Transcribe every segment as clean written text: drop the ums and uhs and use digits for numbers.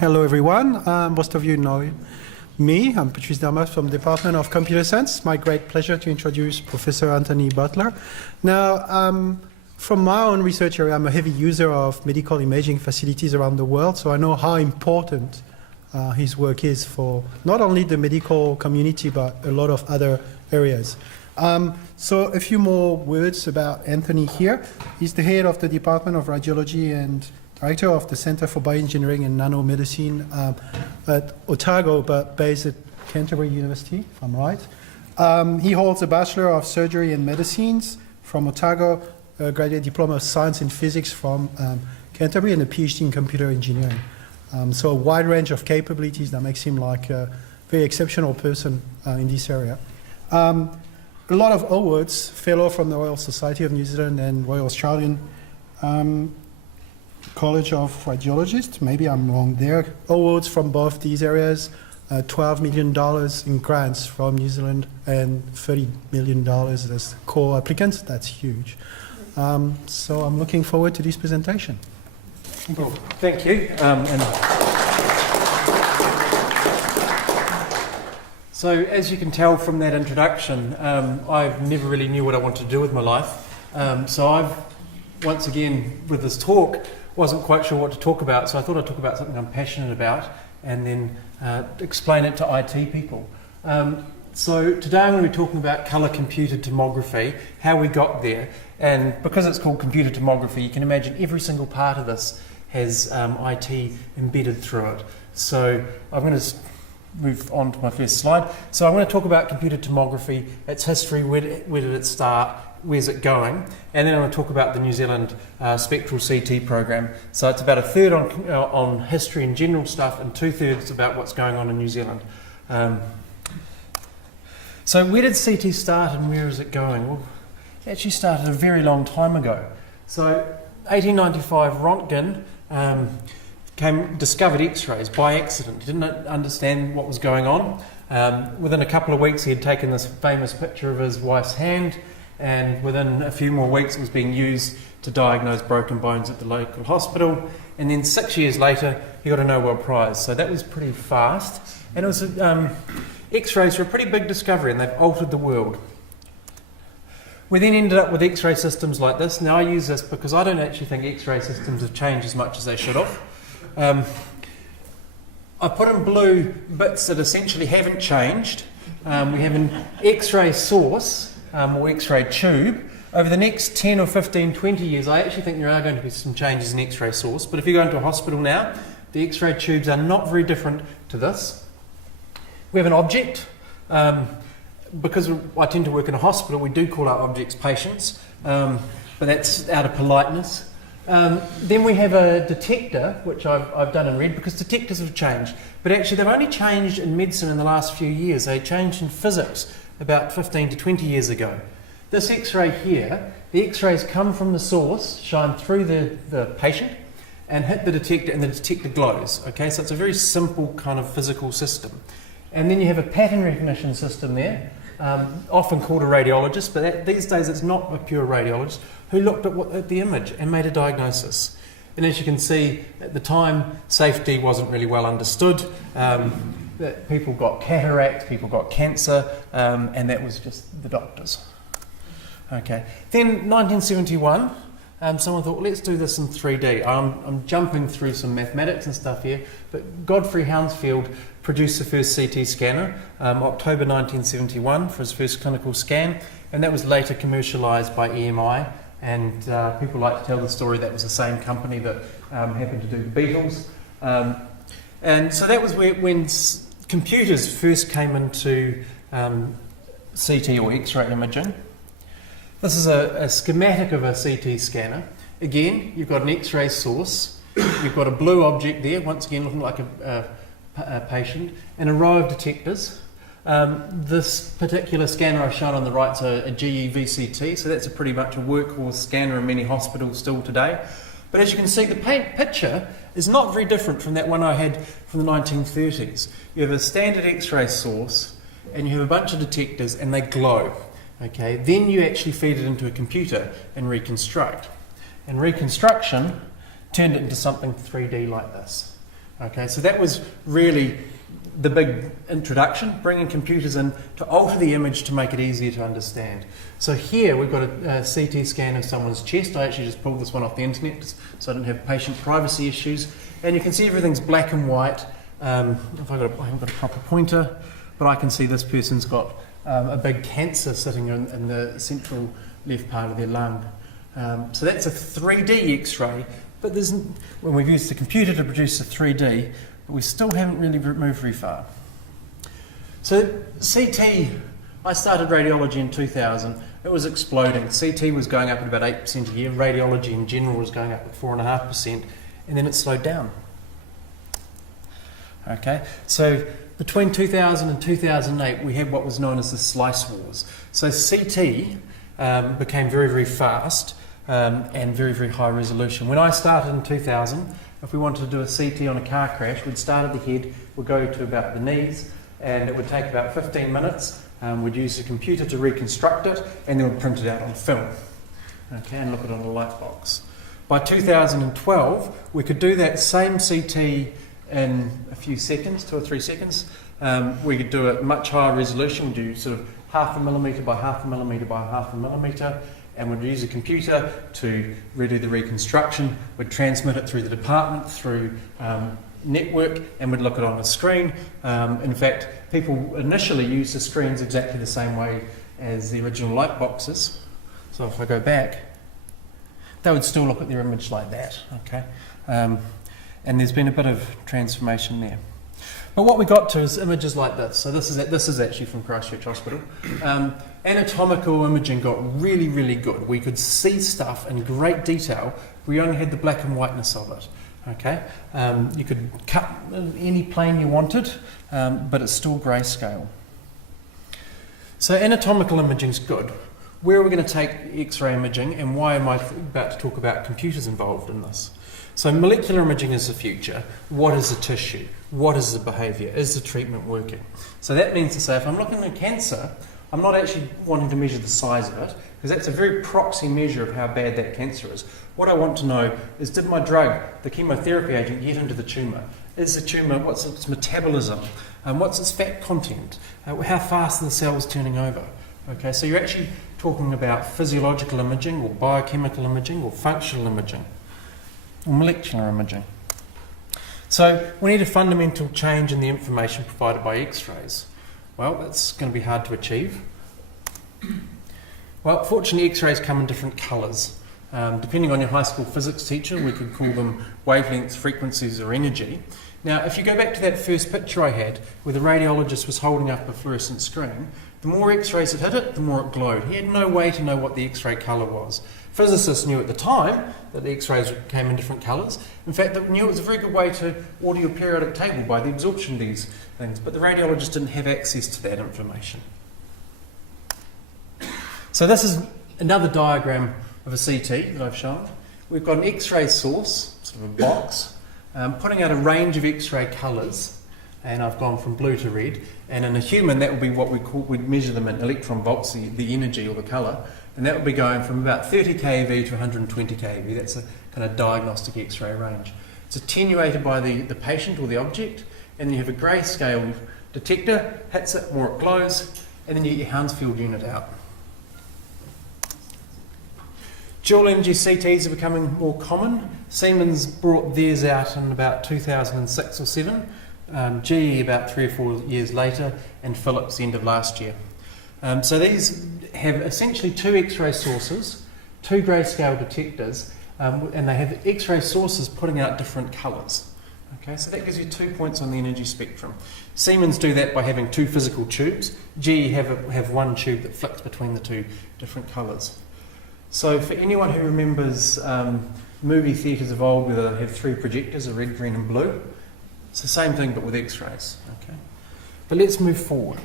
Hello everyone. Most of you know me. I'm Patrice Dermas from the Department of Computer Science. It's my great pleasure to introduce Professor Anthony Butler. Now, from my own research area, I'm a heavy user of medical imaging facilities around the world, so I know how important his work is for not only the medical community, but a lot of other areas. So a few more words about Anthony here. He's the head of the Department of Radiology and Director of the Center for Bioengineering and Nanomedicine at Otago, but based at Canterbury University, if I'm right. He holds a Bachelor of Surgery and Medicines from Otago, a graduate diploma of Science and Physics from Canterbury, and a PhD in Computer Engineering. So a wide range of capabilities that makes him like a very exceptional person in this area. A lot of awards, fellow from the Royal Society of New Zealand and Royal Australian College of Radiologists, maybe I'm wrong there. Awards from both these areas, $12 million in grants from New Zealand and $30 million as core applicants. That's huge. So I'm looking forward to this presentation. Well, thank you. So as you can tell from that introduction, I never really knew what I wanted to do with my life. So I've, once again, with this talk, wasn't quite sure what to talk about, so I thought I'd talk about something I'm passionate about and then explain it to IT people. So today I'm going to be talking about colour computed tomography, how we got there, and because it's called computed tomography, you can imagine every single part of this has IT embedded through it. So I'm going to move on to my first slide. So I'm going to talk about computed tomography, its history, where did it start, where's it going, and then I'm going to talk about the New Zealand Spectral CT program. So it's about a third on history and general stuff and 2/3 about what's going on in New Zealand. So where did CT start and where is it going? Well, it actually started a very long time ago. So 1895, Röntgen discovered X-rays by accident. He didn't understand what was going on. Within a couple of weeks he had taken this famous picture of his wife's hand, and within a few more weeks it was being used to diagnose broken bones at the local hospital, and then 6 years later he got a Nobel Prize. So that was pretty fast, and it was X-rays were a pretty big discovery and they've altered the world. We then ended up with X-ray systems like this. Now I use this because I don't actually think X-ray systems have changed as much as they should have. I put in blue bits that essentially haven't changed. We have an X-ray source, or X-ray tube. Over the next 10 or 15, 20 years, I actually think there are going to be some changes in X-ray source, but if you go into a hospital now, the X-ray tubes are not very different to this. We have an object. Because I tend to work in a hospital, we do call our objects patients, but that's out of politeness. Then we have a detector, which I've done in red because detectors have changed, but actually they've only changed in medicine in the last few years. They changed in physics about 15 to 20 years ago. This X-ray here, the X-rays come from the source, shine through the patient and hit the detector, and the detector glows. Okay, so it's a very simple kind of physical system. And then you have a pattern recognition system there, often called a radiologist, but these days it's not a pure radiologist, who looked at the image and made a diagnosis. And as you can see, at the time, safety wasn't really well understood. That people got cataract, people got cancer, and that was just the doctors. Okay. Then 1971, someone thought, well, let's do this in 3D. I'm jumping through some mathematics and stuff here, but Godfrey Hounsfield produced the first CT scanner, October 1971, for his first clinical scan, and that was later commercialised by EMI, and people like to tell the story that was the same company that happened to do the Beatles. And so that was when computers first came into CT or X-ray imaging. This is a schematic of a CT scanner. Again, you've got an X-ray source, you've got a blue object there, once again looking like a patient, and a row of detectors. This particular scanner I've shown on the right is a GE VCT, so that's pretty much a workhorse scanner in many hospitals still today. But as you can see, the picture is not very different from that one I had from the 1930s. You have a standard X-ray source, and you have a bunch of detectors, and they glow. Okay, then you actually feed it into a computer and reconstruct. And reconstruction turned it into something 3D like this. Okay, so that was really the big introduction, bringing computers in to alter the image to make it easier to understand. So here we've got a CT scan of someone's chest. I actually just pulled this one off the internet so I didn't have patient privacy issues. And you can see everything's black and white. I haven't got a proper pointer, but I can see this person's got a big cancer sitting in the central left part of their lung. So that's a 3D X-ray, but when we've used the computer to produce a 3D, but we still haven't really moved very far. So CT, I started radiology in 2000. It was exploding. CT was going up at about 8% a year. Radiology in general was going up at 4.5%, and then it slowed down. Okay, so between 2000 and 2008, we had what was known as the slice wars. So CT became very, very fast and very, very high resolution. When I started in 2000, if we wanted to do a CT on a car crash, we'd start at the head, we'd go to about the knees, and it would take about 15 minutes. We'd use the computer to reconstruct it, and then we'd print it out on film, okay, and look at it on a light box. By 2012, we could do that same CT in a few seconds, 2 or 3 seconds. We could do it much higher resolution. We'd do sort of 0.5 millimetre by 0.5 millimetre by 0.5 millimetre, and we'd use a computer to redo the reconstruction. We'd transmit it through the department, through network, and we'd look at it on a screen. In fact, people initially used the screens exactly the same way as the original light boxes. So if I go back, they would still look at their image like that, okay? And there's been a bit of transformation there. But what we got to is images like this. So this is actually from Christchurch Hospital. Anatomical imaging got really, really good. We could see stuff in great detail. We only had the black and whiteness of it. Okay, you could cut any plane you wanted, but it's still grayscale. So anatomical imaging's good. Where are we going to take X-ray imaging, and why am I about to talk about computers involved in this? So molecular imaging is the future. What is the tissue? What is the behaviour? Is the treatment working? So that means to say, if I'm looking at cancer, I'm not actually wanting to measure the size of it, because that's a very proxy measure of how bad that cancer is. What I want to know is, did my drug, the chemotherapy agent, get into the tumour? Is the tumour, what's its metabolism? What's its fat content? How fast are the cells turning over? Okay, so you're actually talking about physiological imaging, or biochemical imaging, or functional imaging, or molecular imaging. So we need a fundamental change in the information provided by X-rays. Well, that's going to be hard to achieve. Well, fortunately, X-rays come in different colours. Depending on your high school physics teacher, we could call them wavelengths, frequencies, or energy. Now, if you go back to that first picture I had, where the radiologist was holding up a fluorescent screen, the more X-rays it hit it, the more it glowed. He had no way to know what the X-ray colour was. Physicists knew at the time that the X-rays came in different colours. In fact, they knew it was a very good way to order your periodic table by the absorption of these things, but the radiologist didn't have access to that information. So this is another diagram of a CT that I've shown. We've got an X-ray source, sort of a box, putting out a range of X-ray colours, and I've gone from blue to red. And in a human, that would be what we'd measure them in electron volts, the energy or the colour, and that would be going from about 30 keV to 120 keV. That's a kind of diagnostic X-ray range. It's attenuated by the patient or the object, and then you have a grayscale detector, hits it, more it glows, and then you get your Hounsfield unit out. Dual energy CTs are becoming more common. Siemens brought theirs out in about 2006 or 7, GE about 3 or 4 years later, and Philips the end of last year. So these have essentially 2 X-ray sources, 2 grayscale detectors, and they have X-ray sources putting out different colours. Okay, so that gives you 2 points on the energy spectrum. Siemens do that by having 2 physical tubes. GE have 1 tube that flicks between the 2 different colours. So for anyone who remembers movie theatres of old where they have 3 projectors, a red, green and blue, it's the same thing but with X-rays. Okay? But let's move forward.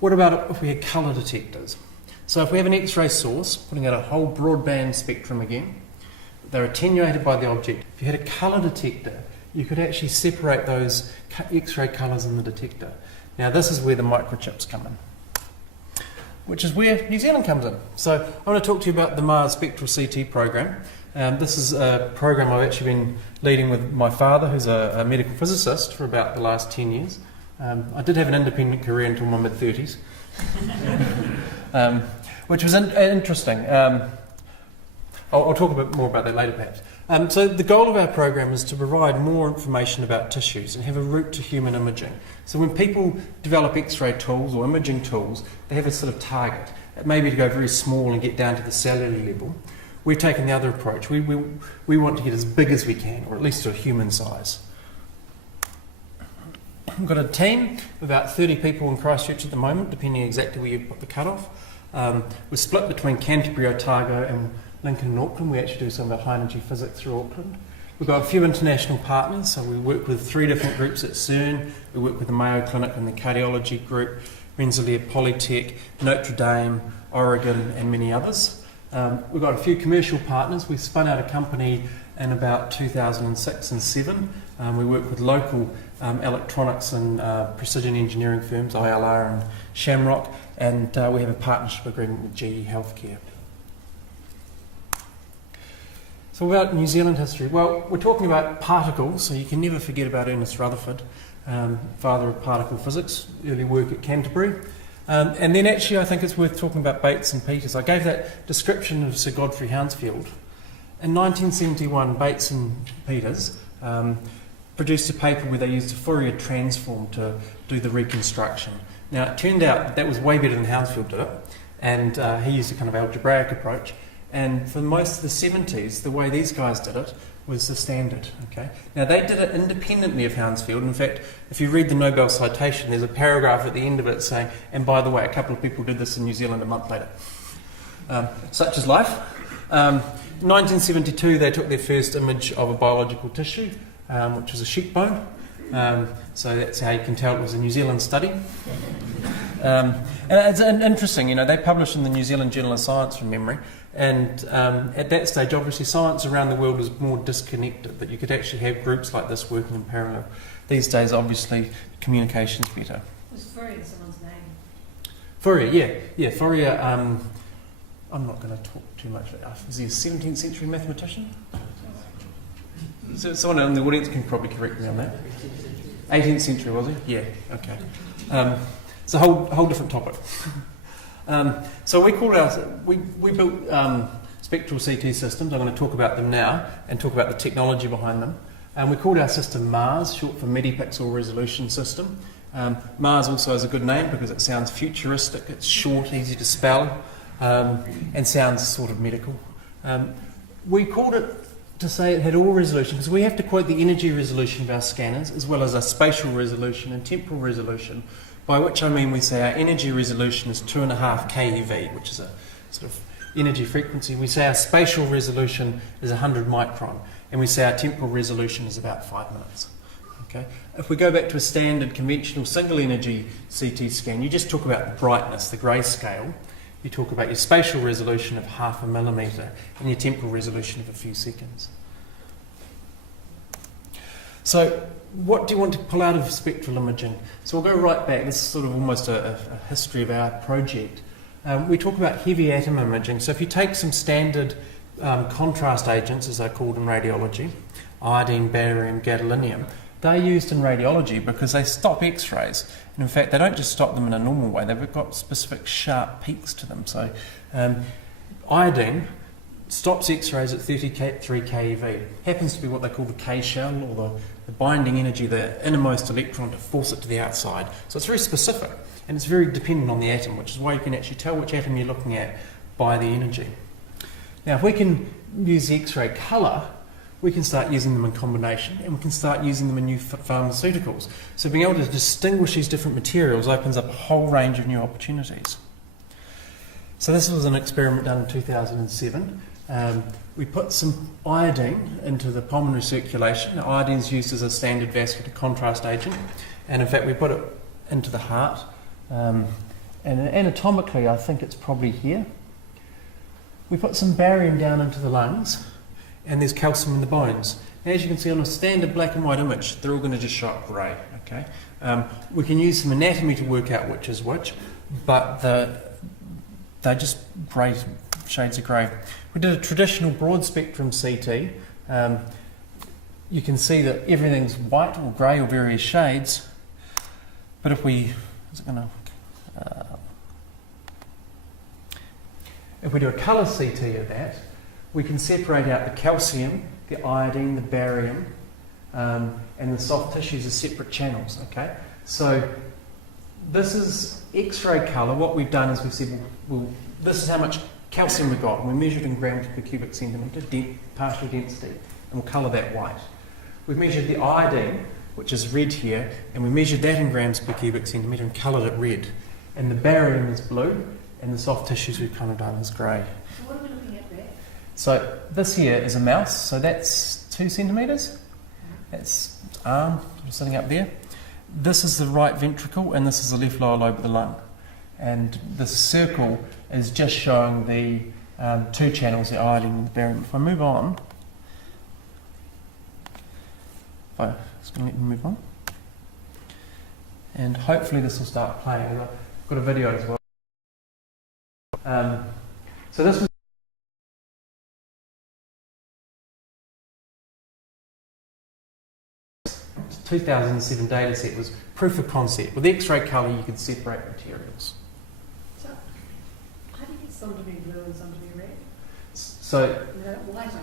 What about if we had colour detectors? So if we have an X-ray source putting out a whole broadband spectrum again, they're attenuated by the object. If you had a colour detector, you could actually separate those X-ray colours in the detector. Now this is where the microchips come in, which is where New Zealand comes in. So I want to talk to you about the Mars Spectral CT program. This is a program I've actually been leading with my father, who's a medical physicist, for about the last 10 years. I did have an independent career until my mid-30s, which was interesting. I'll talk a bit more about that later, perhaps. So the goal of our program is to provide more information about tissues and have a route to human imaging. So when people develop X-ray tools or imaging tools, they have a sort of target. It may be to go very small and get down to the cellular level. We've taken the other approach. We want to get as big as we can, or at least to a human size. We've got a team of about 30 people in Christchurch at the moment, depending exactly where you put the cut-off. We're split between Canterbury, Otago and Lincoln and Auckland. We actually do some of our high energy physics through Auckland. We've got a few international partners, so we work with 3 different groups at CERN. We work with the Mayo Clinic and the Cardiology Group, Rensselaer Polytech, Notre Dame, Oregon and many others. We've got a few commercial partners. We spun out a company in about 2006 and 7. We work with local electronics and precision engineering firms, ILR and Shamrock, and we have a partnership agreement with GE Healthcare. So about New Zealand history, well, we're talking about particles, so you can never forget about Ernest Rutherford, father of particle physics, early work at Canterbury. And then actually I think it's worth talking about Bates and Peters. I gave that description of Sir Godfrey Hounsfield. In 1971, Bates and Peters produced a paper where they used a Fourier transform to do the reconstruction. Now it turned out that was way better than Hounsfield did it, and he used a kind of algebraic approach. And for most of the 70s, the way these guys did it was the standard. Okay. Now they did it independently of Hounsfield. In fact, if you read the Nobel citation, there's a paragraph at the end of it saying, and by the way, a couple of people did this in New Zealand a month later. Such is life. 1972, they took their first image of a biological tissue, which was a sheep bone. So that's how you can tell it was a New Zealand study. And it's interesting, you know, they published in the New Zealand Journal of Science from memory, and at that stage, obviously, science around the world was more disconnected, that you could actually have groups like this working in parallel. These days, obviously, communication's better. Was Fourier someone's name? Fourier, yeah, Fourier, I'm not going to talk too much. Was he a 17th century mathematician? So someone in the audience can probably correct me on that. 18th century, was he? Yeah, okay. It's a whole different topic. So we built spectral CT systems. I'm going to talk about them now and talk about the technology behind them. And we called our system MARS, short for Medipixel Resolution System. MARS also has a good name because it sounds futuristic. It's short, easy to spell, and sounds sort of medical. We called it to say it had all resolution because we have to quote the energy resolution of our scanners as well as our spatial resolution and temporal resolution, by which I mean we say our energy resolution is 2.5 keV, which is a sort of energy frequency. We say our spatial resolution is 100 micron, and we say our temporal resolution is about 5 minutes. Okay? If we go back to a standard conventional single energy CT scan, you just talk about the brightness, the grayscale. You talk about your spatial resolution of 0.5 millimetre and your temporal resolution of a few seconds. So what do you want to pull out of spectral imaging? So we'll go right back. This is sort of almost a history of our project. We talk about heavy atom imaging. So if you take some standard contrast agents, as they're called in radiology, iodine, barium, gadolinium, they're used in radiology because they stop X-rays. And in fact, they don't just stop them in a normal way. They've got specific sharp peaks to them. So iodine stops X-rays at 33 keV. Happens to be what they call the K-shell, or the binding energy, the innermost electron to force it to the outside. So it's very specific, and it's very dependent on the atom, which is why you can actually tell which atom you're looking at by the energy. Now, if we can use the X-ray colour, we can start using them in combination, and we can start using them in new pharmaceuticals. So being able to distinguish these different materials opens up a whole range of new opportunities. So this was an experiment done in 2007. We put some iodine into the pulmonary circulation. Now, iodine is used as a standard vascular contrast agent, and in fact we put it into the heart. And anatomically, I think it's probably here. We put some barium down into the lungs, and there's calcium in the bones. Now, as you can see on a standard black and white image, they're all going to just show up grey. Okay? We can use some anatomy to work out which is which, but they're just grey shades of grey. We did a traditional broad spectrum CT. You can see that everything's white or grey or various shades. But if we, if we do a colour CT of that, we can separate out the calcium, the iodine, the barium, and the soft tissues as separate channels. Okay, so this is X-ray colour. What we've done is we've said, well, this is how much calcium we've got, and we measured in grams per cubic centimetre, partial density, and we'll colour that white. We've measured the iodine, which is red here, and we measured that in grams per cubic centimetre and coloured it red. And the barium is blue, and the soft tissues we've kind of done as grey. So what are we looking at there? So this here is a mouse, so that's 2 centimetres. That's its arm sitting up there. This is the right ventricle, and this is the left lower lobe of the lung. And this circle is just showing the 2 channels, the iodine and the barium. If I move on, it's going to let me move on. And hopefully this will start playing. I've got a video as well. So this was 2007 data set, was proof of concept. With X-ray colour you could separate materials. So, how do you get some to be blue and some to be red? So, White, I get.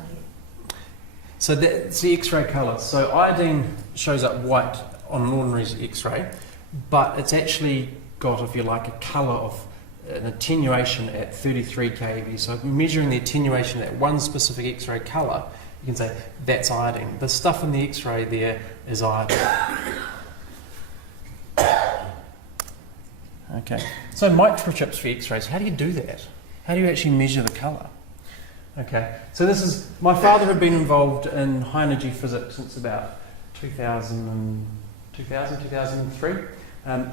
so that's the X-ray colour. So iodine shows up white on an ordinary X-ray, but it's actually got, if you like, a colour of an attenuation at 33 keV. So if we're measuring the attenuation at one specific X-ray colour, you can say that's iodine. The stuff in the X-ray there is iodine. Okay, so microchips for X-rays. How do you do that? How do you actually measure the colour? Okay, so this is, my father had been involved in high energy physics since about 2003.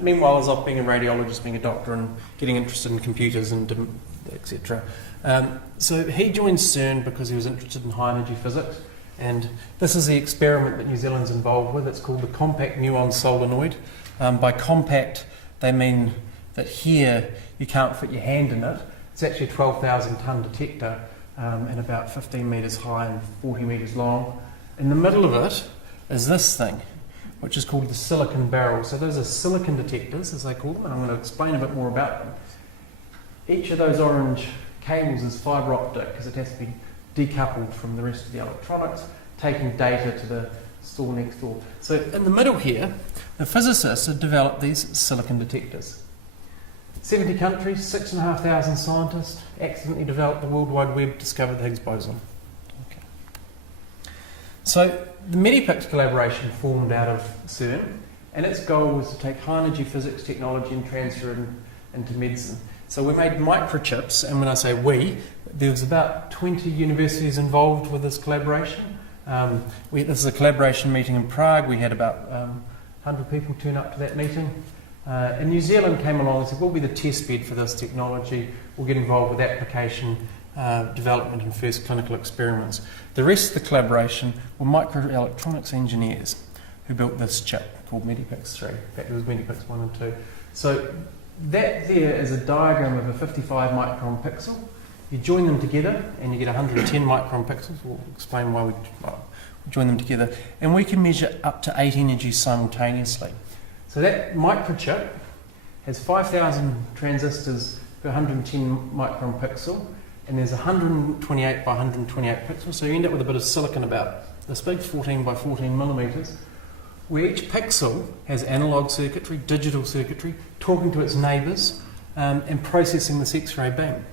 Meanwhile, as I've been a radiologist, being a doctor, and getting interested in computers and etc. So he joined CERN because he was interested in high energy physics, and this is the experiment that New Zealand's involved with. It's called the compact muon solenoid. By compact, they mean that here you can't fit your hand in it. It's actually a 12,000 tonne detector and about 15 metres high and 40 metres long. In the middle of it is this thing, which is called the silicon barrel. So those are silicon detectors, as they call them, and I'm going to explain a bit more about them. Each of those orange cables is fibre optic because it has to be decoupled from the rest of the electronics, taking data to the store next door. So in the middle here, the physicists have developed these silicon detectors. 70 countries, 6,500 scientists accidentally developed the World Wide Web, discovered the Higgs boson. Okay. So the Medipix collaboration formed out of CERN, and its goal was to take high energy physics technology and transfer it into medicine. So we made microchips, and when I say we, there was about 20 universities involved with this collaboration. This is a collaboration meeting in Prague. We had about 100 people turn up to that meeting. And New Zealand came along and said, we'll be the test bed for this technology. We'll get involved with application development and first clinical experiments. The rest of the collaboration were microelectronics engineers who built this chip called Medipix 3. In fact, it was Medipix 1 and 2. So that there is a diagram of a 55 micron pixel. You join them together and you get 110 micron pixels. We'll explain why we join them together. And we can measure up to 8 energies simultaneously. So that microchip has 5,000 transistors per 110 micron pixel, and there's 128 by 128 pixels. So you end up with a bit of silicon about this big, 14 by 14 millimetres, where each pixel has analog circuitry, digital circuitry, talking to its neighbours, and processing this X-ray beam.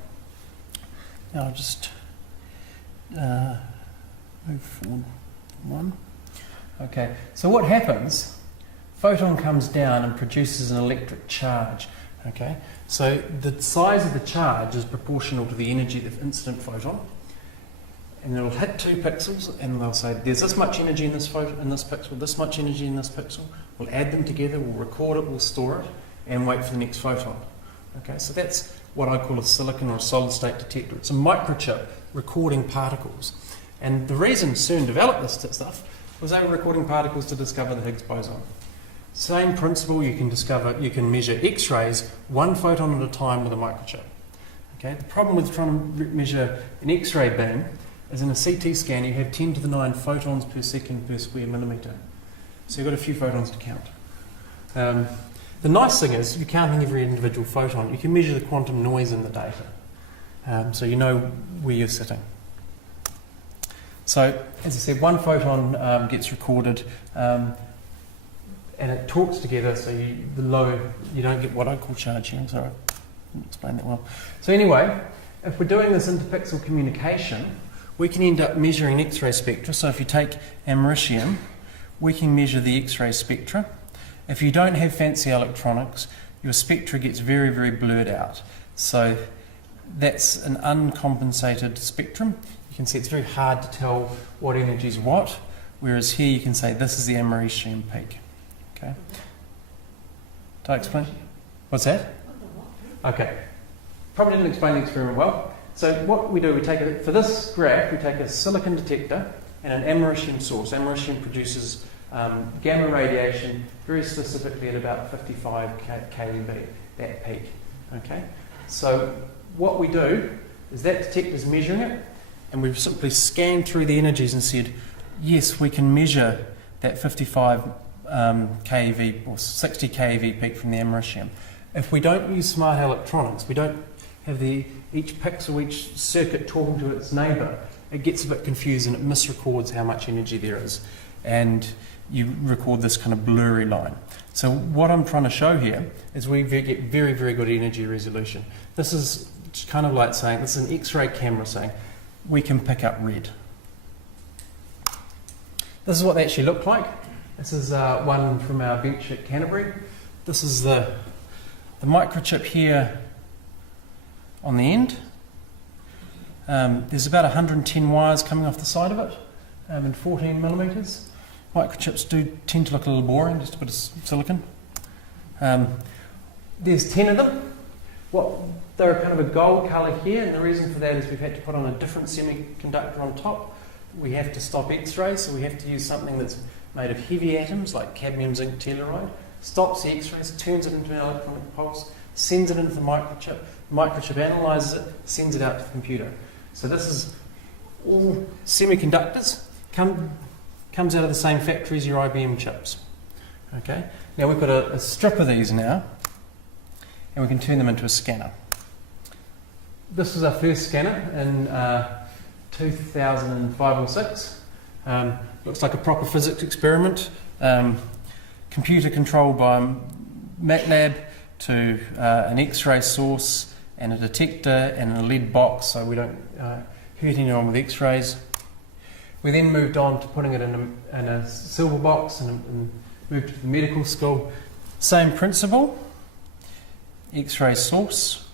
Now I'll just move forward one. Okay, so what happens? Photon comes down and produces an electric charge. Okay, so the size of the charge is proportional to the energy of the incident photon, and it'll hit 2 pixels, and they'll say there's this much energy in this photon, in this pixel, this much energy in this pixel. We'll add them together, we'll record it, we'll store it, and wait for the next photon. Okay, so that's what I call a silicon or a solid state detector. It's a microchip recording particles, and the reason CERN developed this stuff was they were recording particles to discover the Higgs boson. Same principle, you can measure X-rays one photon at a time with a microchip. Okay? The problem with trying to measure an X-ray beam is in a CT scan you have 10 to the 9 photons per second per square millimetre. So you've got a few photons to count. The nice thing is you're counting every individual photon. You can measure the quantum noise in the data. So you know where you're sitting. So, as I said, one photon gets recorded and it talks together, so you don't get what I call charge sharing. Sorry, I didn't explain that well. So anyway, if we're doing this interpixel communication, we can end up measuring X-ray spectra. So if you take americium, we can measure the X-ray spectra. If you don't have fancy electronics, your spectra gets very, very blurred out. So that's an uncompensated spectrum. You can see it's very hard to tell what energy is what, whereas here you can say this is the americium peak. Okay. Did I explain? What's that? Okay. Probably didn't explain the experiment well. So what we do, for this graph, we take a silicon detector and an americium source. Americium produces gamma radiation very specifically at about 55 keV, that peak. Okay. So what we do is that detector's measuring it, and we've simply scanned through the energies and said, yes, we can measure that 55 keV or 60 keV peak from the americium. If we don't use smart electronics, we don't have each pixel, each circuit talking to its neighbour, it gets a bit confused and it misrecords how much energy there is. And you record this kind of blurry line. So what I'm trying to show here is we get very, very good energy resolution. This is kind of like saying, this is an X-ray camera saying, we can pick up red. This is what they actually look like. This is one from our bench at Canterbury. This is the microchip here on the end. There's about 110 wires coming off the side of it in 14 millimetres. Microchips do tend to look a little boring, just a bit of silicon. There's 10 of them. They're kind of a gold colour here, and the reason for that is we've had to put on a different semiconductor on top. We have to stop X-rays, so we have to use something that's made of heavy atoms like cadmium, zinc, telluride. Stops the X-rays, turns it into an electronic pulse, sends it into the microchip. The microchip analyses it, sends it out to the computer. So this is all semiconductors. Comes out of the same factory as your IBM chips. Okay. Now we've got a strip of these now, and we can turn them into a scanner. This was our first scanner in 2005 or 6. Looks like a proper physics experiment. Computer controlled by MATLAB to an X-ray source and a detector and a lead box, so we don't hurt anyone with X-rays. We then moved on to putting it in a silver box and moved to the medical school. Same principle, X-ray source,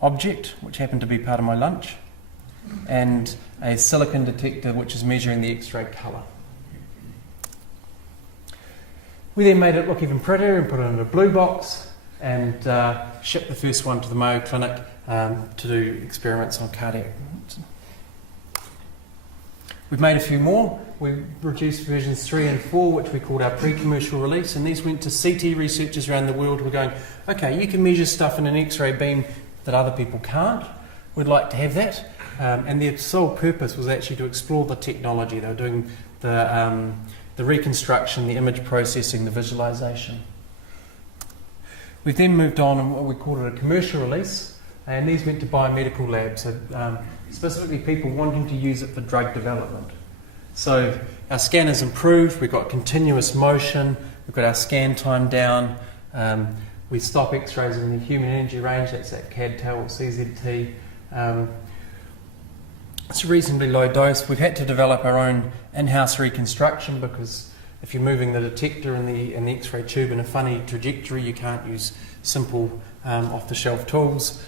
object, which happened to be part of my lunch, and a silicon detector which is measuring the X-ray colour. We then made it look even prettier and put it in a blue box and shipped the first one to the Mayo Clinic to do experiments on cardiac. We've made a few more. We produced versions 3 and 4, which we called our pre-commercial release, and these went to CT researchers around the world who were going, okay, you can measure stuff in an X-ray beam that other people can't. We'd like to have that. And their sole purpose was actually to explore the technology. They were doing the reconstruction, the image processing, the visualization. We've then moved on and what we called it a commercial release, and these went to biomedical labs, so specifically people wanting to use it for drug development. So our scanner's improved, we've got continuous motion, we've got our scan time down, we stop X-rays in the human energy range, that's that CAD-TAL or CZT. It's a reasonably low dose. We've had to develop our own in-house reconstruction because if you're moving the detector and the X-ray tube in a funny trajectory, you can't use simple off-the-shelf tools.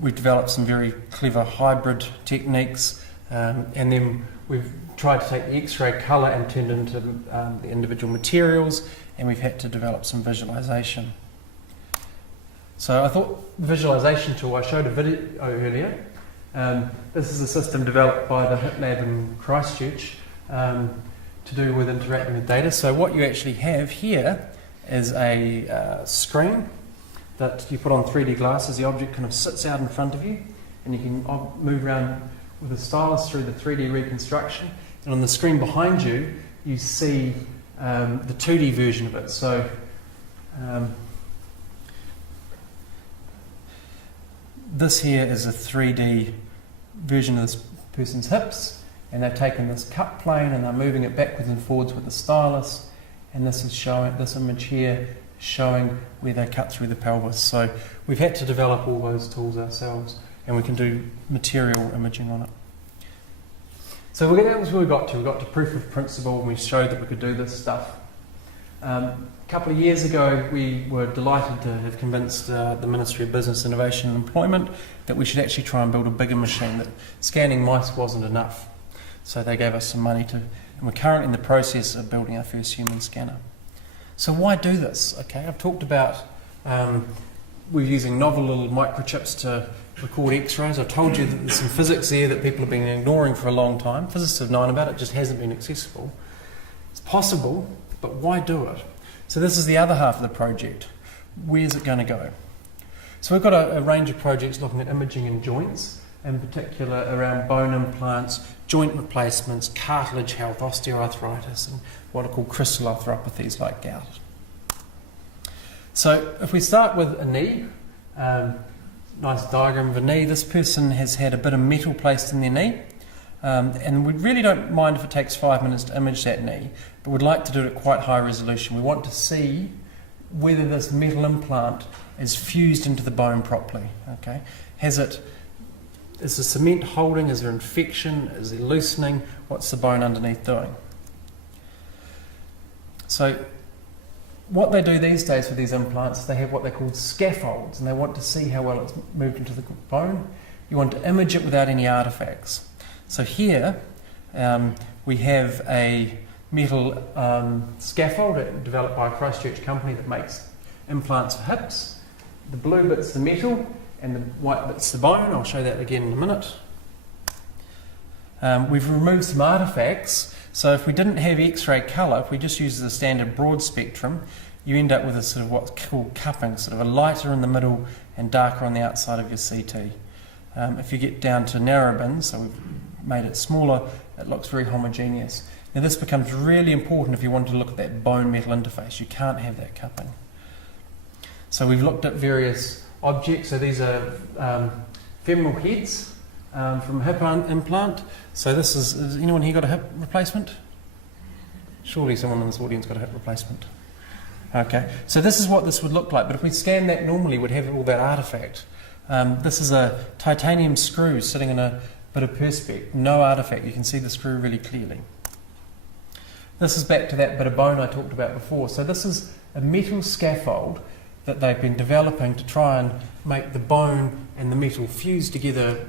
We've developed some very clever hybrid techniques, and then we've tried to take the X-ray colour and turned it into the individual materials, and we've had to develop some visualization. So I thought the visualization tool, I showed a video earlier. This is a system developed by the HIT lab in Christchurch to do with interacting with data. So what you actually have here is a screen that you put on 3D glasses. The object kind of sits out in front of you, and you can move around with a stylus through the 3D reconstruction. And on the screen behind you, you see the 2D version of it. So this here is a 3D version of this person's hips, and they've taken this cut plane and they're moving it backwards and forwards with the stylus, and this is showing, this image here showing where they cut through the pelvis. So we've had to develop all those tools ourselves, and we can do material imaging on it. So that was where we got to. We got to proof of principle, and we showed that we could do this stuff. A couple of years ago, we were delighted to have convinced the Ministry of Business, Innovation and Employment that we should actually try and build a bigger machine, that scanning mice wasn't enough. So they gave us some money to, and we're currently in the process of building our first human scanner. So why do this? Okay, I've talked about we're using novel little microchips to record X-rays. I told you that there's some physics there that people have been ignoring for a long time. Physicists have known about it, just hasn't been accessible. It's possible, but why do it? So this is the other half of the project. Where's it going to go? So we've got a range of projects looking at imaging in joints, in particular around bone implants, joint replacements, cartilage health, osteoarthritis, and what are called crystal arthropathies like gout. So if we start with a knee, nice diagram of a knee. This person has had a bit of metal placed in their knee, and we really don't mind if it takes 5 minutes to image that knee, but we'd like to do it at quite high resolution. We want to see whether this metal implant is fused into the bone properly. Okay, is the cement holding? Is there infection? Is there loosening? What's the bone underneath doing? So what they do these days with these implants, they have what they call scaffolds, and they want to see how well it's moved into the bone. You want to image it without any artifacts. So here we have a metal scaffold developed by a Christchurch company that makes implants for hips. The blue bit's the metal and the white bit's the bone. I'll show that again in a minute. We've removed some artifacts. So if we didn't have X-ray colour, if we just use the standard broad spectrum, you end up with a sort of what's called cupping, sort of a lighter in the middle and darker on the outside of your CT. If you get down to narrowbins, so we've made it smaller, it looks very homogeneous. Now this becomes really important if you want to look at that bone-metal interface. You can't have that cupping. So we've looked at various objects. So these are femoral heads from a hip implant. So this is anyone here got a hip replacement? Surely someone in this audience got a hip replacement. Okay, so this is what this would look like, but if we scan that normally, we'd have all that artefact. This is a titanium screw sitting in a bit of perspex, no artefact. You can see the screw really clearly. This is back to that bit of bone I talked about before. So this is a metal scaffold that they've been developing to try and make the bone and the metal fuse together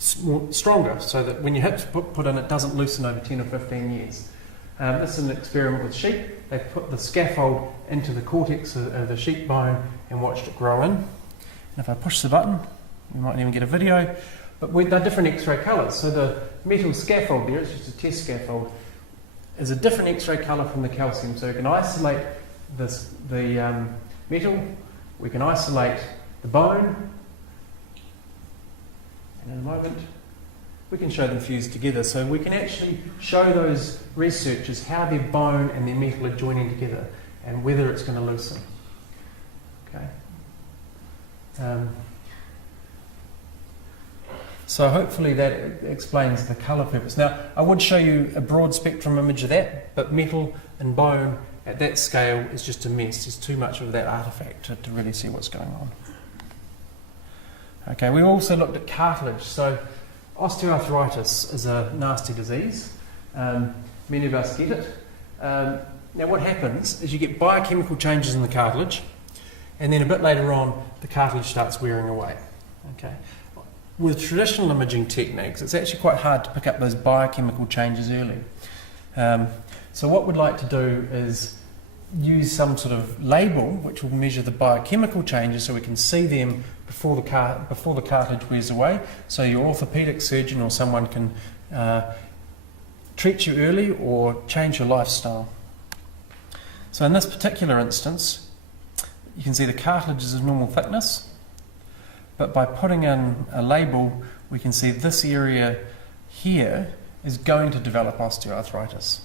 stronger, so that when your hips put in, it doesn't loosen over 10 or 15 years. This is an experiment with sheep. They put the scaffold into the cortex of the sheep bone and watched it grow in. And if I push the button, we might even get a video, but they're different X-ray colours. So the metal scaffold there, it's just a test scaffold, is a different X-ray colour from the calcium. So you can isolate the metal, we can isolate the bone, and in a moment we can show them fused together. So we can actually show those researchers how their bone and their metal are joining together and whether it's going to loosen. Okay. So hopefully that explains the colour purpose. Now I would show you a broad spectrum image of that, but metal and bone at that scale is just a mess. There's too much of that artefact to really see what's going on. Okay, we also looked at cartilage. So osteoarthritis is a nasty disease. Many of us get it. Now what happens is you get biochemical changes in the cartilage, and then a bit later on the cartilage starts wearing away. Okay. With traditional imaging techniques, it's actually quite hard to pick up those biochemical changes early. So what we'd like to do is use some sort of label which will measure the biochemical changes so we can see them before the cartilage wears away. So your orthopaedic surgeon or someone can treat you early or change your lifestyle. So in this particular instance, you can see the cartilage is of normal thickness, but by putting in a label, we can see this area here is going to develop osteoarthritis.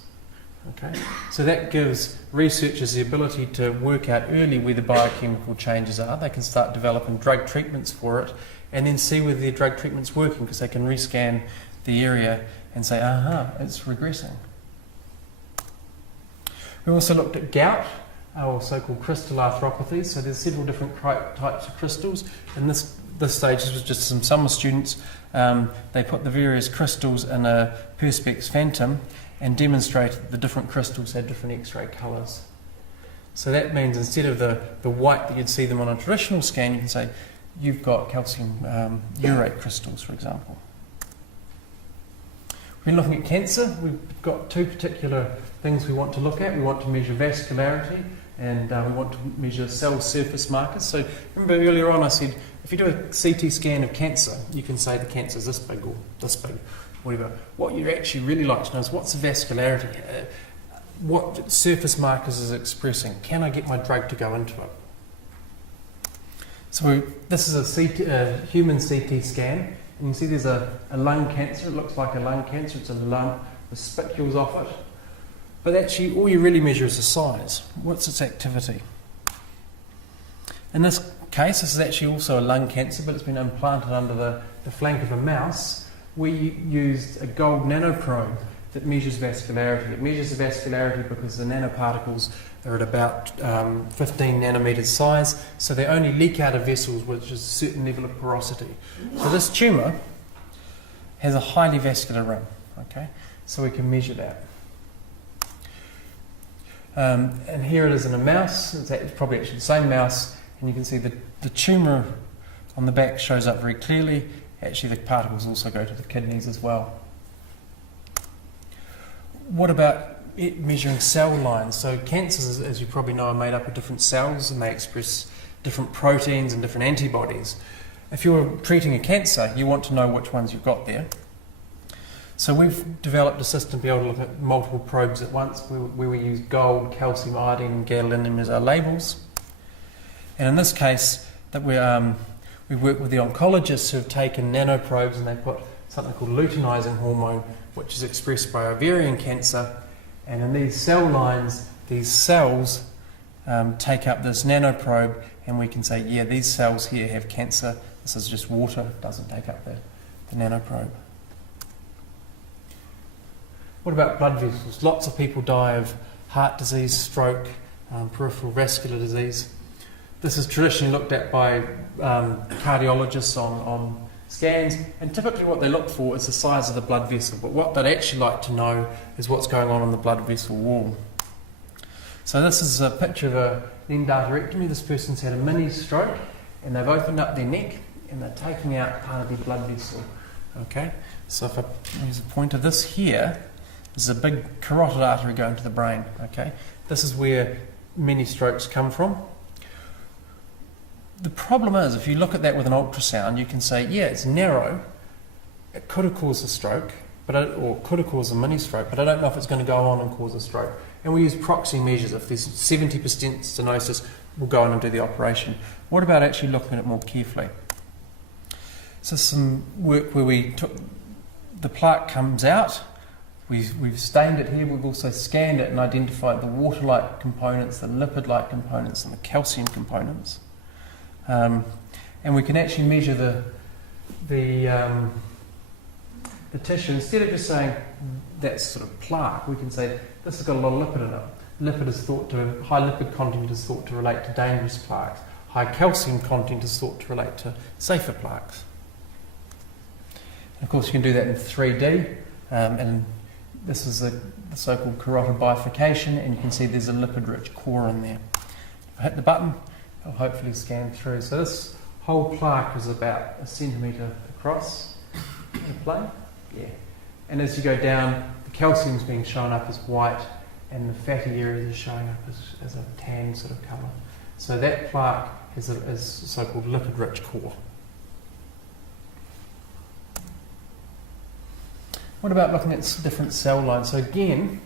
Okay, so that gives researchers the ability to work out early where the biochemical changes are. They can start developing drug treatments for it, and then see whether their drug treatment's working, because they can rescan the area and say, aha, it's regressing. We also looked at gout, or so-called crystal arthropathies. So there's several different types of crystals. In this stage, this was just some summer students. They put the various crystals in a Perspex Phantom and demonstrated the different crystals had different X-ray colours. So that means instead of the white that you'd see them on a traditional scan, you can say you've got calcium urate crystals, for example. We're looking at cancer. We've got two particular things we want to look at. We want to measure vascularity, and we want to measure cell surface markers. So remember earlier on I said, if you do a CT scan of cancer, you can say the cancer is this big or this big, whatever. What you actually really like to know is what's the vascularity? What surface markers is it expressing? Can I get my drug to go into it? So this is a human CT scan, and you can see there's a lung cancer. It looks like a lung cancer. It's a lump with spicules off it. But actually, all you really measure is the size. What's its activity? In this case, this is actually also a lung cancer, but it's been implanted under the flank of a mouse. We used a gold nanoprobe that measures vascularity. It measures the vascularity because the nanoparticles are at about 15 nanometers size, so they only leak out of vessels which is a certain level of porosity. So this tumour has a highly vascular rim, okay? So we can measure that. And here it is in a mouse. It's probably actually the same mouse, and you can see the tumour on the back shows up very clearly. Actually, the particles also go to the kidneys as well. What about it measuring cell lines? So cancers, as you probably know, are made up of different cells, and they express different proteins and different antibodies. If you're treating a cancer, you want to know which ones you've got there. So we've developed a system to be able to look at multiple probes at once, where we use gold, calcium, iodine, and gadolinium as our labels. And in this case, that we work with the oncologists who have taken nanoprobes, and they put something called luteinizing hormone, which is expressed by ovarian cancer. And in these cell lines, these cells take up this nanoprobe, and we can say, yeah, these cells here have cancer. This is just water, it doesn't take up the nanoprobe. What about blood vessels? Lots of people die of heart disease, stroke, peripheral vascular disease. This is traditionally looked at by cardiologists on scans, and typically what they look for is the size of the blood vessel, but what they'd actually like to know is what's going on the blood vessel wall. So this is a picture of an endarterectomy. This person's had a mini stroke, and they've opened up their neck, and they're taking out part of their blood vessel. Okay, so if I use a pointer, this here is a big carotid artery going to the brain. Okay, this is where many strokes come from. The problem is, if you look at that with an ultrasound, you can say, yeah, it's narrow, it could have caused a stroke, or could have caused a mini stroke, but I don't know if it's going to go on and cause a stroke. And we use proxy measures. If there's 70% stenosis, we'll go on and do the operation. What about actually looking at it more carefully? So some work where we took the plaque comes out, we've stained it here, we've also scanned it and identified the water-like components, the lipid-like components, and the calcium components. And we can actually measure the tissue. Instead of just saying that's sort of plaque, we can say this has got a lot of lipid in it. High lipid content is thought to relate to dangerous plaques. High calcium content is thought to relate to safer plaques. And of course, you can do that in 3D, and this is the so-called carotid bifurcation, and you can see there's a lipid-rich core in there. If I hit the button, it'll hopefully scan through. So this whole plaque is about 1 centimetre across the plane. Yeah. And as you go down, the calcium's being shown up as white, and the fatty areas are showing up as a tan sort of colour. So that plaque is a so-called lipid-rich core. What about looking at different cell lines? So again,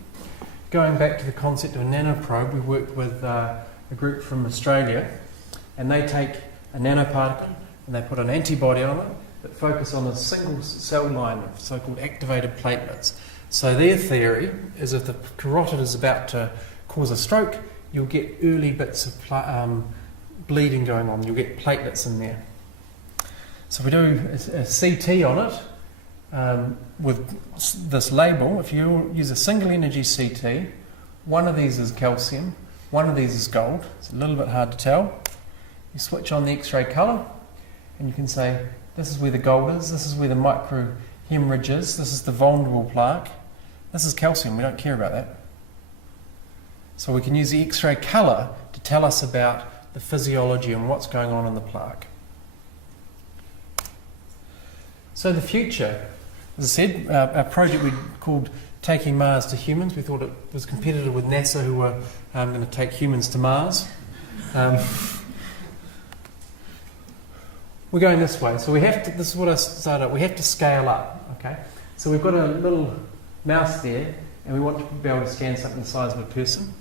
going back to the concept of a nanoprobe, we worked with a group from Australia and they take a nanoparticle and they put an antibody on it that focus on a single cell line of so-called activated platelets. So their theory is if the carotid is about to cause a stroke, you'll get early bits of bleeding going on. You'll get platelets in there. So we do a CT on it with this label. If you use a single energy CT, one of these is calcium, one of these is gold. It's a little bit hard to tell. You switch on the X-ray colour and you can say this is where the gold is, this is where the micro hemorrhage is, this is the vulnerable plaque, this is calcium. We don't care about that. So we can use the X-ray colour to tell us about the physiology and what's going on in the plaque. So the future, as I said, our project we called Taking Mars to Humans. We thought it was competitive with NASA, who were going to take humans to Mars. We're going this way. So we have to, this is what I started, we have to scale up, okay? So we've got a little mouse there, and we want to be able to scan something the size of a person.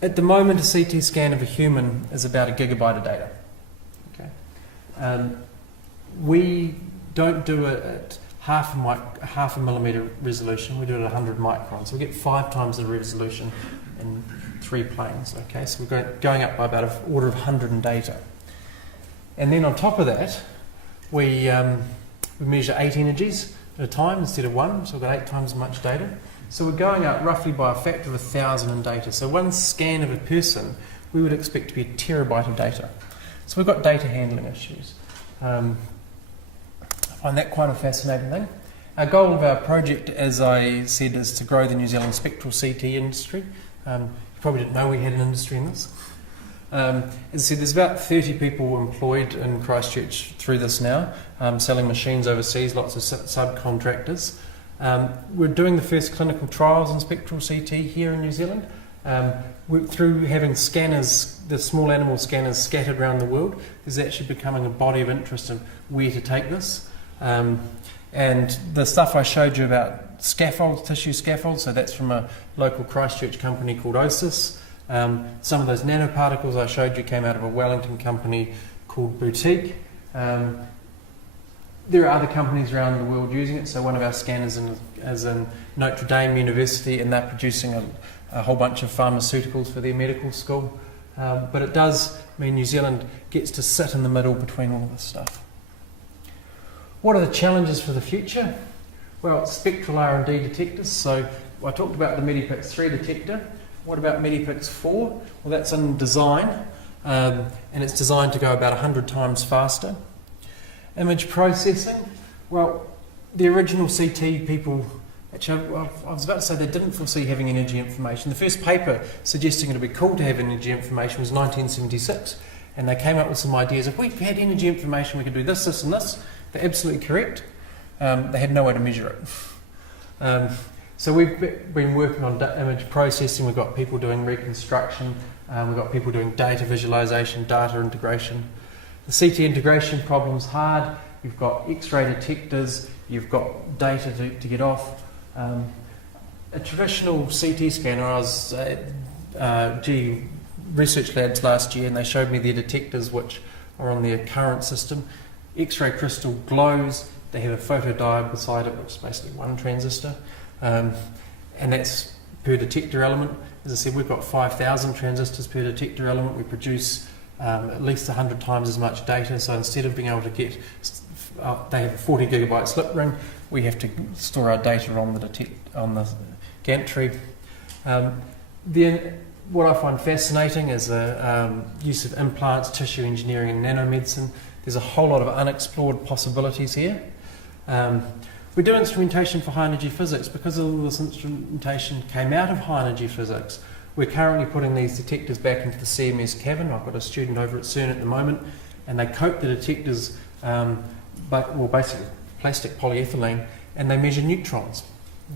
At the moment, a CT scan of a human is about 1 gigabyte of data. Okay. We don't do it at half a millimetre resolution. We do it at 100 microns. So we get 5 times the resolution in 3 planes. Okay, so we're going up by about an order of 100 in data. And then on top of that, we measure 8 energies at a time instead of 1. So we've got 8 times as much data. So we're going up roughly by a factor of 1,000 in data. So one scan of a person, we would expect to be a terabyte of data. So we've got data handling issues. I find that quite a fascinating thing. Our goal of our project, as I said, is to grow the New Zealand spectral CT industry. You probably didn't know we had an industry in this. As I said, there's about 30 people employed in Christchurch through this now, selling machines overseas, lots of subcontractors. We're doing the first clinical trials in spectral CT here in New Zealand. Through having scanners, the small animal scanners scattered around the world, there's actually becoming a body of interest in where to take this. And the stuff I showed you about scaffolds, tissue scaffolds, so that's from a local Christchurch company called OSIS. Some of those nanoparticles I showed you came out of a Wellington company called Boutique. There are other companies around the world using it. So one of our scanners is in Notre Dame University, and they're producing a whole bunch of pharmaceuticals for their medical school. But it does mean New Zealand gets to sit in the middle between all of this stuff. What are the challenges for the future? Well, spectral R&D detectors. So I talked about the Medipix 3 detector. What about Medipix 4? Well, that's in design, and it's designed to go about 100 times faster. Image processing. Well, the original CT people, actually, I was about to say they didn't foresee having energy information. The first paper suggesting it would be cool to have energy information was 1976, and they came up with some ideas. If we had energy information, we could do this, this, and this. They're absolutely correct. They had no way to measure it. So we've been working on image processing. We've got people doing reconstruction. We've got people doing data visualization, data integration. The CT integration problem's hard. You've got X-ray detectors. You've got data to get off. A traditional CT scanner, I was at Research Labs last year, and they showed me their detectors which are on their current system. X-ray crystal glows. They have a photodiode beside it, which is basically one transistor. And that's per detector element. As I said, we've got 5,000 transistors per detector element. We produce at least 100 times as much data. So instead of being able to get, they have a 40 gigabyte slip ring, we have to store our data on the gantry. Then what I find fascinating is the use of implants, tissue engineering, and nanomedicine. There's a whole lot of unexplored possibilities here. We do instrumentation for high energy physics. Because all this instrumentation came out of high energy physics, we're currently putting these detectors back into the CMS cabin. I've got a student over at CERN at the moment, and they coat the detectors, basically plastic polyethylene, and they measure neutrons.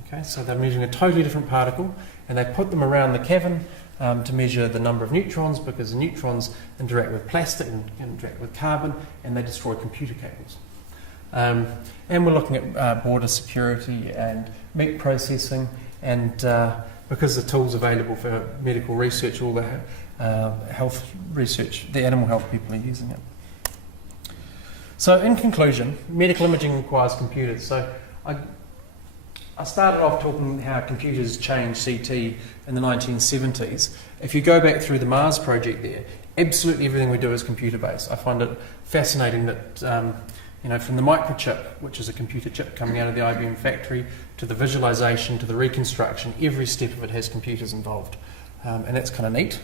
Okay, so they're measuring a totally different particle, and they put them around the cabin to measure the number of neutrons, because the neutrons interact with plastic and interact with carbon, and they destroy computer cables. And we're looking at border security and meat processing, and because the tools available for medical research, all the health research, the animal health people are using it. So in conclusion, medical imaging requires computers. So I started off talking how computers changed CT in the 1970s. If you go back through the Mars project there, absolutely everything we do is computer-based. I find it fascinating that, from the microchip, which is a computer chip coming out of the IBM factory, to the visualization, to the reconstruction, every step of it has computers involved. And that's kind of neat.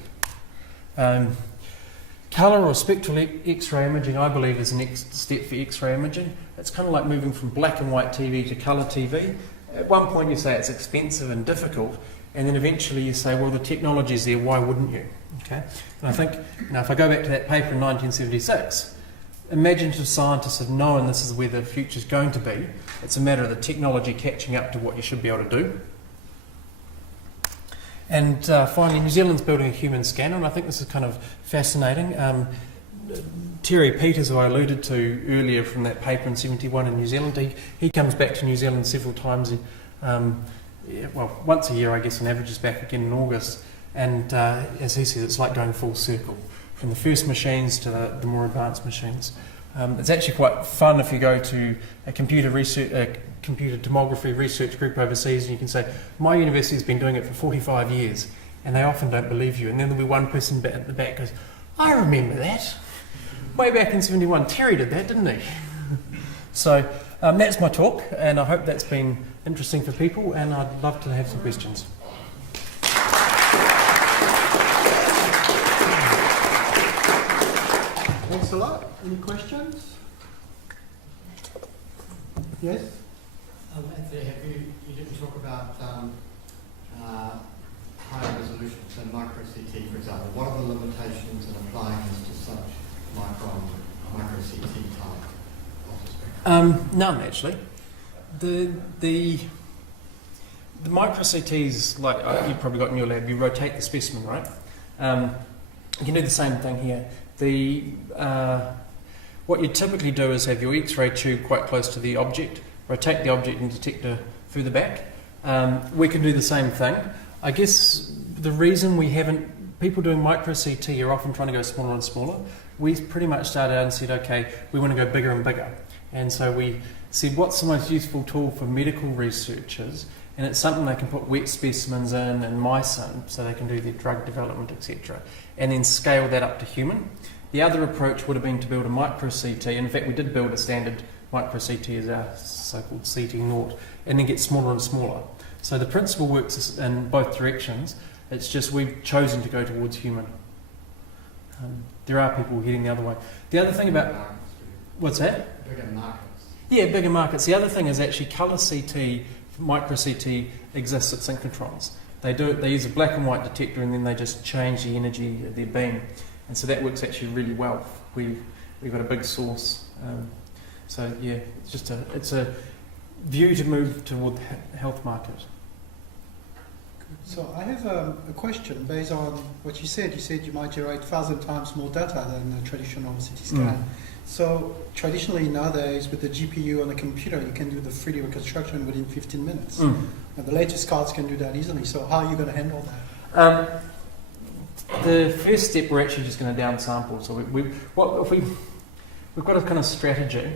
Colour or spectral X-ray imaging, I believe, is the next step for X-ray imaging. It's kind of like moving from black and white TV to colour TV. At one point you say it's expensive and difficult, and then eventually you say, well, the technology's there, why wouldn't you? Okay. And I think, if I go back to that paper in 1976, imaginative scientists have known this is where the future's going to be. It's a matter of the technology catching up to what you should be able to do. And finally, New Zealand's building a human scanner, and I think this is kind of fascinating. Terry Peters, who I alluded to earlier from that paper in 71 in New Zealand, he comes back to New Zealand several times, once a year, I guess, on average, is back again in August. And as he says, it's like going full circle, from the first machines to the more advanced machines. It's actually quite fun if you go to a computer tomography research group overseas and you can say, my university's been doing it for 45 years, and they often don't believe you. And then there'll be one person at the back goes, I remember that. Way back in 71, Terry did that, didn't he? So that's my talk, and I hope that's been interesting for people, and I'd love to have some questions. Thanks a lot. Any questions? Yes? Anthony, you didn't talk about high resolution, so micro CT, for example. What are the limitations in applying this to such micro CT type of spectrum? None, actually. The micro CTs, like you've probably got in your lab, you rotate the specimen, right? You can do the same thing here. What you typically do is have your X-ray tube quite close to the object, rotate the object and detector further back. We can do the same thing. I guess the reason we haven't, people doing micro CT are often trying to go smaller and smaller. We pretty much started out and said, okay, we want to go bigger and bigger. And so we said, what's the most useful tool for medical researchers? And it's something they can put wet specimens in and mice in, so they can do their drug development, etc. And then scale that up to human. The other approach would have been to build a micro CT. In fact, we did build a standard micro CT as our so-called CT0, and then get smaller and smaller. So the principle works in both directions. It's just we've chosen to go towards human. There are people heading the other way. The other thing about... What's that? Bigger markets. Yeah, bigger markets. The other thing is actually colour CT, micro CT exists at synchrotrons. They use a black and white detector and then they just change the energy of their beam. And so that works actually really well. We've got a big source. So yeah, it's a view to move toward the health market. So I have a question based on what you said. You said you might generate 1,000 times more data than a traditional CT scan. So traditionally nowadays with the GPU on the computer you can do the 3D reconstruction within 15 minutes. And the latest cards can do that easily. So how are you going to handle that? The first step, we're actually just going to downsample. So we've got a kind of strategy.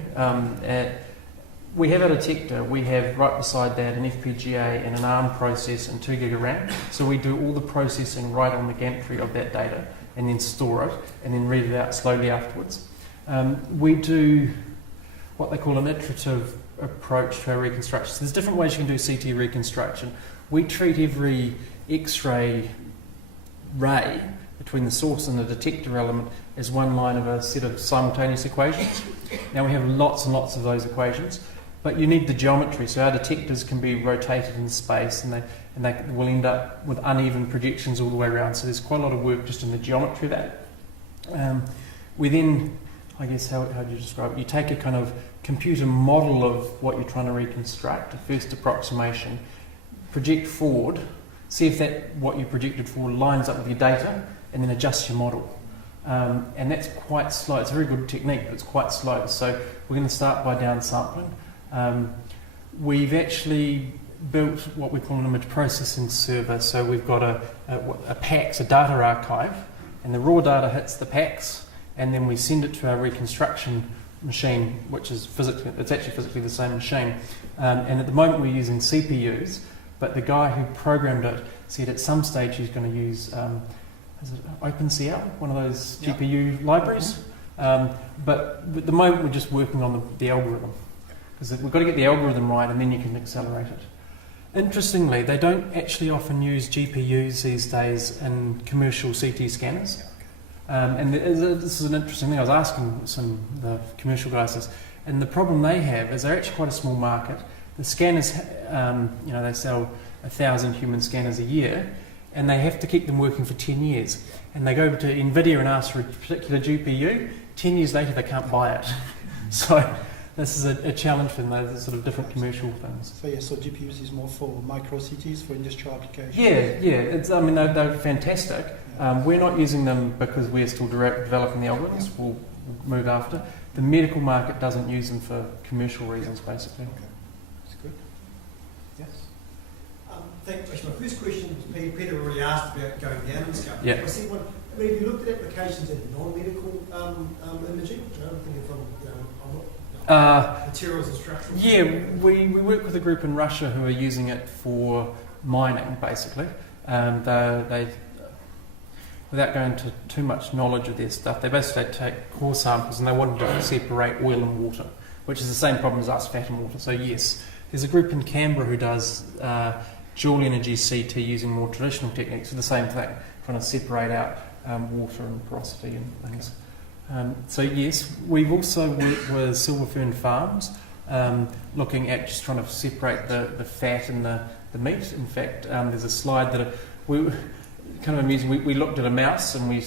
We have a detector. We have right beside that an FPGA and an ARM process and 2 gig of RAM. So we do all the processing right on the gantry of that data and then store it and then read it out slowly afterwards. We do what they call an iterative approach to our reconstruction. So there's different ways you can do CT reconstruction. We treat every X-ray ray between the source and the detector element as one line of a set of simultaneous equations. Now we have lots and lots of those equations, but you need the geometry. So our detectors can be rotated in space and they will end up with uneven projections all the way around. So there's quite a lot of work just in the geometry of that. We then, I guess, how do you describe it? You take a kind of computer model of what you're trying to reconstruct, a first approximation, project forward, see if what you projected forward lines up with your data, and then adjust your model. And that's quite slow. It's a very good technique, but it's quite slow. So we're going to start by downsampling. We've actually, built what we call an image processing server. So we've got a PACS, a data archive, and the raw data hits the PACS, and then we send it to our reconstruction machine, which is it's actually physically the same machine. And at the moment we're using CPUs, but the guy who programmed it said at some stage he's going to use is it OpenCL, one of those GPU libraries. But at the moment we're just working on the algorithm, because we've got to get the algorithm right, and then you can accelerate it. Interestingly, they don't actually often use GPUs these days in commercial CT scanners. And this is an interesting thing. I was asking the commercial guys this, and the problem they have is they're actually quite a small market. The scanners, they sell 1,000 human scanners a year, and they have to keep them working for 10 years. And they go to NVIDIA and ask for a particular GPU. 10 years later, they can't buy it. So this is a challenge for them. Those sort of different commercial things. So GPUs is more for micro CTs, for industrial applications? Yeah. They're fantastic. We're not using them because we're still developing the algorithms. We'll move after. The medical market doesn't use them for commercial reasons, basically. Okay, that's good. Yes? Thank you. My first question, Peter already asked about going down in scale. Yeah. My second one, have you looked at applications in non-medical imaging? I'm thinking from materials and structural. Yeah, we work with a group in Russia who are using it for mining, basically. They without going into too much knowledge of their stuff, they basically take core samples and they wanted to separate oil and water, which is the same problem as us, fat and water. So yes, there's a group in Canberra who does dual energy CT using more traditional techniques for the same thing, trying to separate out water and porosity and things. So yes, we've also worked with silver fern farms, looking at just trying to separate the fat and the meat. In fact, there's a slide that we kind of amusing. We looked at a mouse and we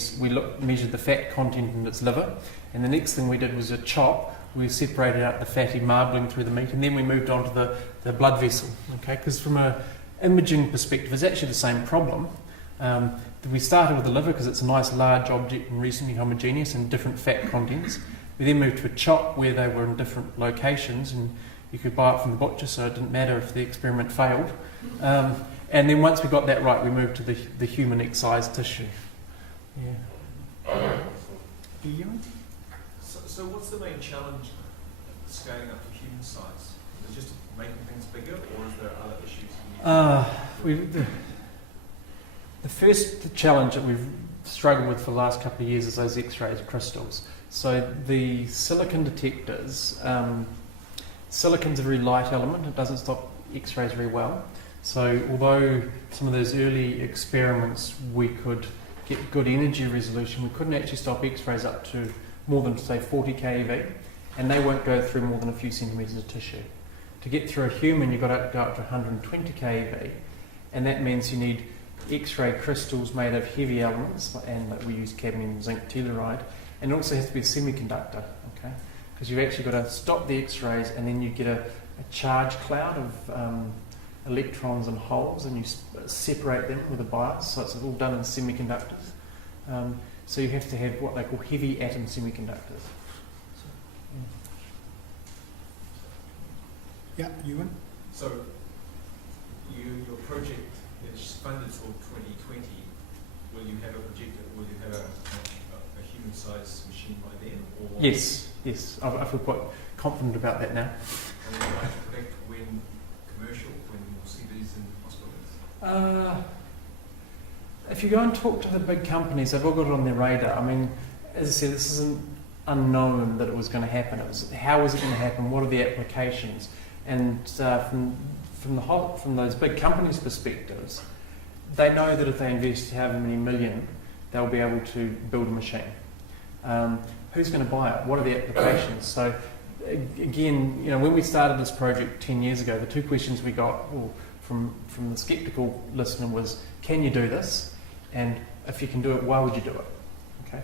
measured the fat content in its liver, and the next thing we did was a chop. We separated out the fatty marbling through the meat, and then we moved on to the blood vessel. Okay, because from a imaging perspective, it's actually the same problem. We started with the liver because it's a nice large object and reasonably homogeneous and different fat contents. We then moved to a chop where they were in different locations and you could buy it from the butcher, so it didn't matter if the experiment failed. And then once we got that right, we moved to the human excised tissue. Yeah. So what's the main challenge scaling up to human size? Is it just making things bigger, or is there other issues? The first challenge that we've struggled with for the last couple of years is those X-rays crystals. So the silicon detectors, silicon's a very light element. It doesn't stop X-rays very well. So although some of those early experiments we could get good energy resolution, we couldn't actually stop X-rays up to more than, say, 40 keV, and they won't go through more than a few centimetres of tissue. To get through a human, you've got to go up to 120 keV, and that means you need X-ray crystals made of heavy elements, and we use cadmium zinc telluride, and it also has to be a semiconductor, okay? Because you've actually got to stop the X-rays, and then you get a charge cloud of electrons and holes, and you separate them with a bias, so it's all done in semiconductors. So you have to have what they call heavy atom semiconductors. Yeah, Ewan? So your project is funded till 2020. Will you have a projector? Will you have a human-sized machine by then? Or Yes. I feel quite confident about that now. And would you like to predict when commercial, when we'll see these in hospitals? If you go and talk to the big companies, they've all got it on their radar. I mean, as I said, this isn't unknown that it was going to happen. It was how was it going to happen? What are the applications? And from those big companies' perspectives, they know that if they invest however many million, they'll be able to build a machine. Who's going to buy it? What are the applications? So again, when we started this project 10 years ago, the two questions we got from the sceptical listener was, can you do this? And if you can do it, why would you do it? Okay.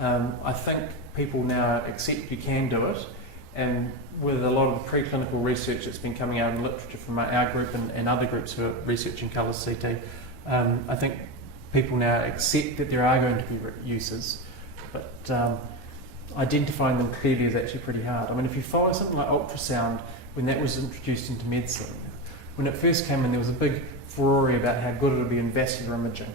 I think people now accept you can do it, and with a lot of the preclinical research that's been coming out in literature from our group and other groups who are researching colours CT, I think people now accept that there are going to be uses, but identifying them clearly is actually pretty hard. I mean, if you follow something like ultrasound, when that was introduced into medicine, when it first came in, there was a big furore about how good it would be in vascular imaging.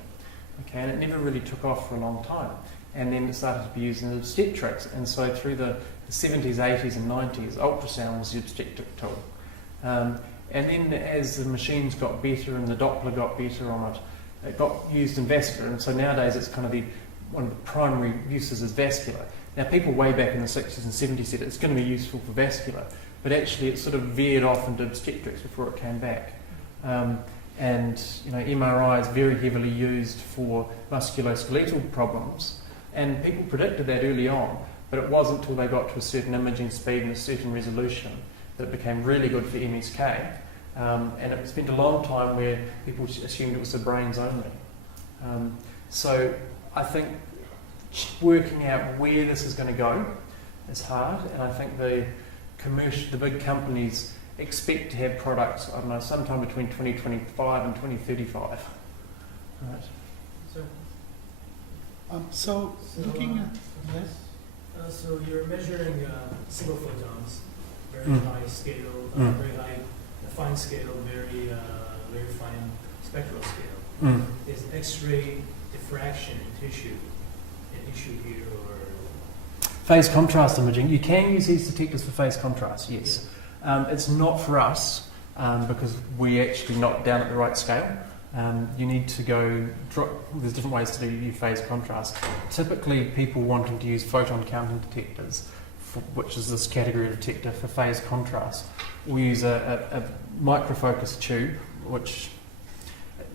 Okay, and it never really took off for a long time. And then it started to be used in obstetrics. And so through the 70s, 80s and 90s, ultrasound was the obstetric tool. And then as the machines got better and the Doppler got better on it, it got used in vascular. And so nowadays it's kind of one of the primary uses is vascular. Now people way back in the 60s and 70s said it's going to be useful for vascular, but actually it sort of veered off into obstetrics before it came back. And you know, MRI is very heavily used for musculoskeletal problems, and people predicted that early on, but it wasn't until they got to a certain imaging speed and a certain resolution that it became really good for MSK. And it spent a long time where people assumed it was the brains only. So I think working out where this is going to go is hard, and I think the big companies expect to have products, I don't know, sometime between 2025 and 2035. Right. So looking at yes. So you're measuring single photons, very high scale, very high fine scale, very fine spectral scale. Is X-ray diffraction in tissue an issue here, or phase contrast imaging? You can use these detectors for phase contrast, yes. It's not for us because we're actually not down at the right scale. You need to go, there's different ways to do phase contrast. Typically people wanting to use photon counting detectors, which is this category of detector for phase contrast, will use a microfocus tube, which,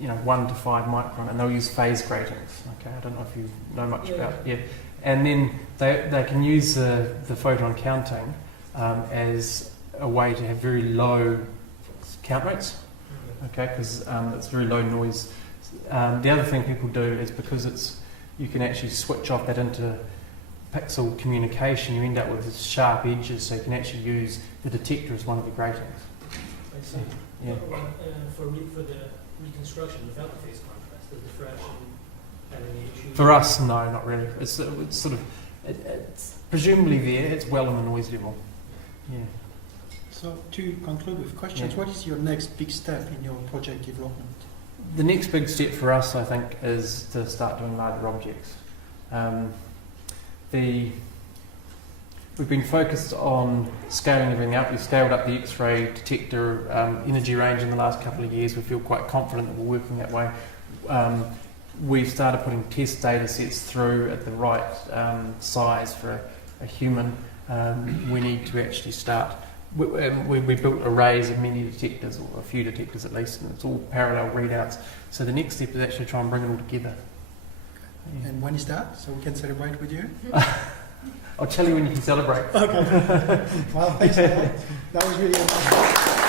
you know, 1 to 5 micron, and they'll use phase gratings. Okay, I don't know if you know much about it. Yeah. And then they can use the photon counting as a way to have very low count rates. Okay, because it's very low noise. The other thing people do is because you can actually switch off that inter-pixel communication, you end up with sharp edges, so you can actually use the detector as one of the gratings. I see. Yeah. For the reconstruction without the phase contrast, does diffraction have any issues? For us, no, not really. It's sort of, it's presumably there, it's well in the noise level. Yeah. So to conclude with questions, what is your next big step in your project development? The next big step for us, I think, is to start doing larger objects. We've been focused on scaling everything up. We've scaled up the X-ray detector energy range in the last couple of years. We feel quite confident that we're working that way. We've started putting test data sets through at the right size for a human. We need to actually start. We built arrays of many detectors, or a few detectors at least, and it's all parallel readouts. So the next step is actually try and bring it all together. Yeah. And when is that? So we can celebrate with you? I'll tell you when you can celebrate. Okay. Well, thanks a lot. That was really interesting.